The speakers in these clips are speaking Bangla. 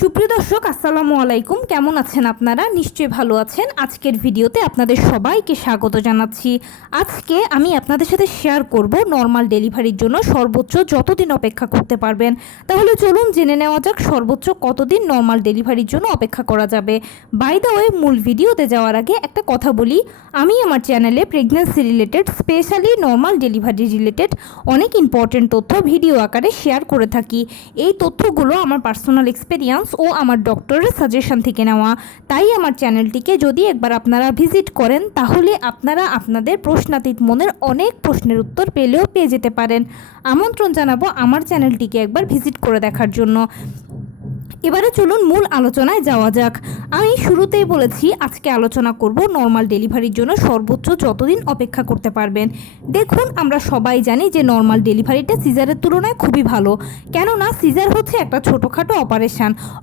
সুপ্রিয় দর্শক, আসসালামু আলাইকুম। কেমন আছেন আপনারা? নিশ্চয়ই ভালো আছেন। আজকের ভিডিওতে আপনাদের সবাইকে স্বাগত জানাচ্ছি। আজকে আমি আপনাদের সাথে শেয়ার করব নর্মাল ডেলিভারির জন্য সর্বোচ্চ যতদিন অপেক্ষা করতে পারবেন। তাহলে চলুন জেনে নেওয়া যাক সর্বোচ্চ কতদিন নর্মাল ডেলিভারির জন্য অপেক্ষা করা যাবে। বাই দ্য ওয়ে, মূল ভিডিওতে যাওয়ার আগে একটা কথা বলি, আমি আমার চ্যানেলে pregnancy related, specially normal delivery related অনেক ইম্পর্টেন্ট তথ্য ভিডিও আকারে শেয়ার করে থাকি। এই তথ্যগুলো আমার পার্সোনাল এক্সপেরিয়েন্স ও আমার ডক্টরের সাজেশন থেকে নেওয়া। তাই আমার চ্যানেলটিকে যদি একবার আপনারা ভিজিট করেন তাহলে আপনারা আপনাদের প্রশ্নাতীত মনের অনেক প্রশ্নের উত্তর পেয়ে যেতে পারেন। আমন্ত্রণ জানাবো আমার চ্যানেলটিকে একবার ভিজিট করে দেখার জন্য। এবারে চলুন মূল আলোচনায় যাওয়া যাক। আমি শুরুতেই বলেছি আজকে আলোচনা করব নর্মাল ডেলিভারির জন্য সর্বোচ্চ যতদিন অপেক্ষা করতে পারবেন। দেখুন, আমরা সবাই জানি যে নর্মাল ডেলিভারিটা সিজারের তুলনায় খুবই ভালো, কেননা সিজার হচ্ছে একটা ছোটোখাটো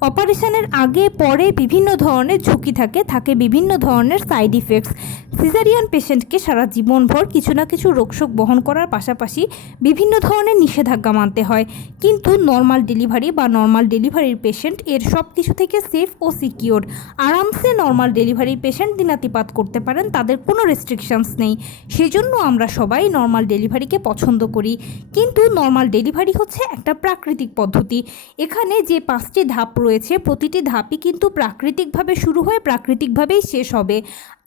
অপারেশনের আগে পরে বিভিন্ন ধরনের ঝুঁকি থাকে বিভিন্ন ধরনের সাইড ইফেক্টস। সিজারিয়ান পেশেন্টকে সারা জীবনভর কিছু না কিছু রোগশোক বহন করার পাশাপাশি বিভিন্ন ধরনের নিষেধাজ্ঞা মানতে হয়, কিন্তু নর্মাল ডেলিভারির পেশেন্ট এর সব কিছু থেকে সেফ ও সিকিওর। আরামসে নর্মাল ডেলিভারি পেশেন্ট দিনাতিপাত করতে পারেন, তাদের কোনো রেস্ট্রিকশনস নেই। সেজন্য আমরা সবাই নর্মাল ডেলিভারিকে পছন্দ করি। কিন্তু নর্মাল ডেলিভারি হচ্ছে একটা প্রাকৃতিক পদ্ধতি। এখানে যে 5টি ধাপ রয়েছে, প্রতিটি ধাপই কিন্তু প্রাকৃতিকভাবে শুরু হয়ে প্রাকৃতিকভাবেই শেষ হবে।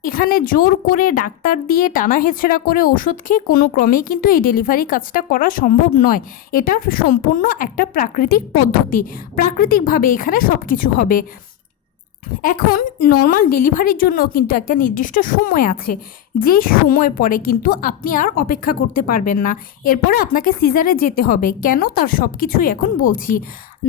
এখানে জোর করে ডাক্তার দিয়ে টানা হেঁচড়া করে ওষুধ খেয়ে কোনো ক্রমেই কিন্তু এই ডেলিভারি কাজটা করা সম্ভব নয়। এটা সম্পূর্ণ একটা প্রাকৃতিক পদ্ধতি, প্রাকৃতিকভাবে এখানে সব কিছু হবে। এখন নর্মাল ডেলিভারির জন্য কিন্তু একটা নির্দিষ্ট সময় আছে, যেই সময় পরে কিন্তু আপনি আর অপেক্ষা করতে পারবেন না। এরপরে আপনাকে সিজারে যেতে হবে। কেন, তার সব কিছুই এখন বলছি।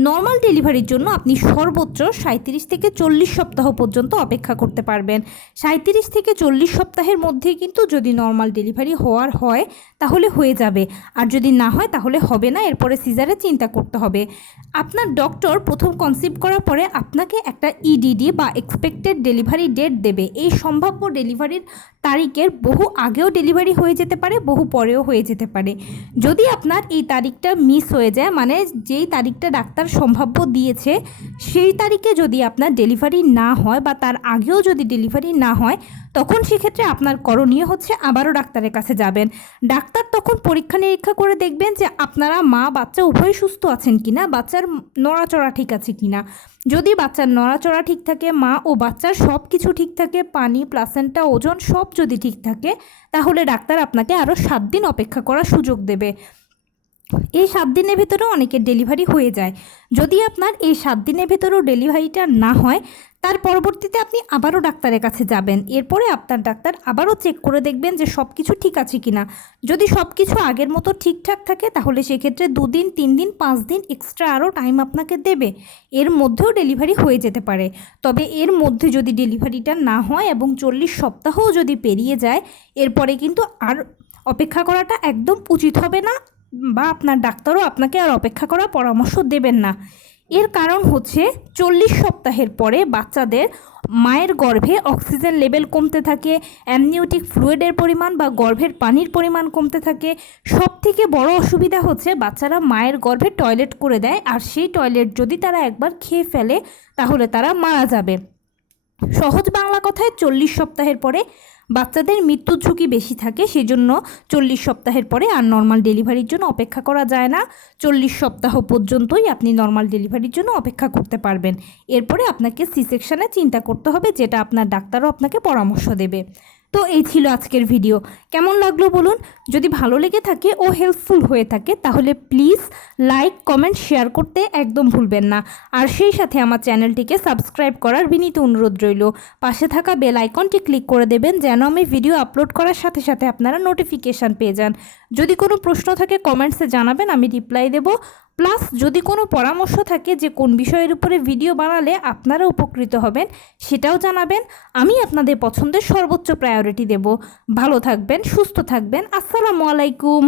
নর্মাল ডেলিভারির জন্য আপনি সর্বোচ্চ 37 থেকে 40 সপ্তাহ পর্যন্ত অপেক্ষা করতে পারবেন। 37 থেকে 40 সপ্তাহের মধ্যে কিন্তু যদি নর্মাল ডেলিভারি হয় তাহলে হয়ে যাবে, আর যদি না হয় তাহলে হবে না। এরপরে সিজারে চিন্তা করতে হবে। আপনার ডক্টর প্রথম কনসিভ করার পরে আপনাকে একটা ইডিডি বা এক্সপেক্টেড ডেলিভারি ডেট দেবে। এই সম্ভাব্য ডেলিভারির তারিখের বহু আগেও ডেলিভারি হয়ে যেতে পারে, বহু পরেও হয়ে যেতে পারে। যদি আপনার এই তারিখটা মিস হয়ে যায়, মানে যেই তারিখটা ডাক্তার সম্ভাব্য দিয়েছে সেই তারিখে যদি আপনার ডেলিভারি না হয় বা তার আগেও যদি ডেলিভারি না হয়, তখন সেক্ষেত্রে আপনার করণীয় হচ্ছে আবারও ডাক্তারের কাছে যাবেন। ডাক্তার তখন পরীক্ষা নিরীক্ষা করে দেখবেন যে আপনারা মা বাচ্চা উভয় সুস্থ আছেন কিনা, বাচ্চার নড়াচড়া ঠিক আছে কিনা। যদি বাচ্চার নড়াচড়া ঠিক থাকে, মা ও বাচ্চার সব কিছু ঠিক থাকে, পানি, প্লাসেন্টা, ওজন সব যদি ঠিক থাকে, তাহলে ডাক্তার আপনাকে আরও 7 দিন অপেক্ষা করার সুযোগ দেবে। এই 7 দিনের ভেতরেও অনেকের ডেলিভারি হয়ে যায়। যদি আপনার এই 7 দিনের ভেতরেও ডেলিভারিটা না হয়, তার পরবর্তীতে আপনি আবারও ডাক্তারের কাছে যাবেন। এরপরে আপনার ডাক্তার আবারও চেক করে দেখবেন যে সব কিছু ঠিক আছে কিনা। যদি সব কিছু আগের মতো ঠিকঠাক থাকে তাহলে সেক্ষেত্রে 2 দিন, 3 দিন, 5 দিন এক্সট্রা আরও টাইম আপনাকে দেবে। এর মধ্যেও ডেলিভারি হয়ে যেতে পারে। তবে এর মধ্যে যদি ডেলিভারিটা না হয় এবং 40 সপ্তাহও যদি পেরিয়ে যায়, এরপরে কিন্তু আর অপেক্ষা করাটা একদম উচিত হবে না, বা আপনার ডাক্তারও আপনাকে আর অপেক্ষা করার পরামর্শ দেবেন না। এর কারণ হচ্ছে 40 সপ্তাহের পরে বাচ্চাদের মায়ের গর্ভে অক্সিজেন লেভেল কমতে থাকে, অ্যামনিওটিক ফ্লুইডের পরিমাণ বা গর্ভের পানির পরিমাণ কমতে থাকে। সবথেকে বড় অসুবিধা হচ্ছে বাচ্চারা মায়ের গর্ভে টয়লেট করে দেয়, আর সেই টয়লেট যদি তারা একবার খেয়ে ফেলে তাহলে তারা মারা যাবে। সহজ বাংলা কথায় 40 সপ্তাহের পরে বাচ্চাদের মৃত্যুর ঝুঁকি বেশি থাকে। সেজন্য 40 সপ্তাহের পরে আর নর্মাল ডেলিভারির জন্য অপেক্ষা করা যায় না। 40 সপ্তাহ পর্যন্তই আপনি নর্মাল ডেলিভারির জন্য অপেক্ষা করতে পারবেন। এরপরে আপনাকে সি সেকশনে চিন্তা করতে হবে, যেটা আপনার ডাক্তারও আপনাকে পরামর্শ দেবে। তো এই ছিল আজকের ভিডিও। কেমন লাগলো বলুন। যদি ভালো লেগে থাকে ও হেল্পফুল হয়ে থাকে তাহলে প্লিজ লাইক, কমেন্ট, শেয়ার করতে একদম ভুলবেন না। আর সেই সাথে আমার চ্যানেলটিকে সাবস্ক্রাইব করার বিনীত অনুরোধ রইল। পাশে থাকা বেল আইকনটি ক্লিক করে দেবেন যেন আমি ভিডিও আপলোড করার সাথে সাথে আপনারা নোটিফিকেশান পেয়ে যান। যদি কোনো প্রশ্ন থাকে কমেন্টসে জানাবেন, আমি রিপ্লাই দেব। প্লাস যদি কোনো পরামর্শ থাকে যে কোন বিষয়ের উপরে ভিডিও বানালে আপনারা উপকৃত হবেন, সেটাও জানাবেন। আমি আপনাদের পছন্দের সর্বোচ্চ প্রায়োরিটি দেব। ভালো থাকবেন, সুস্থ থাকবেন। আসসালামু আলাইকুম।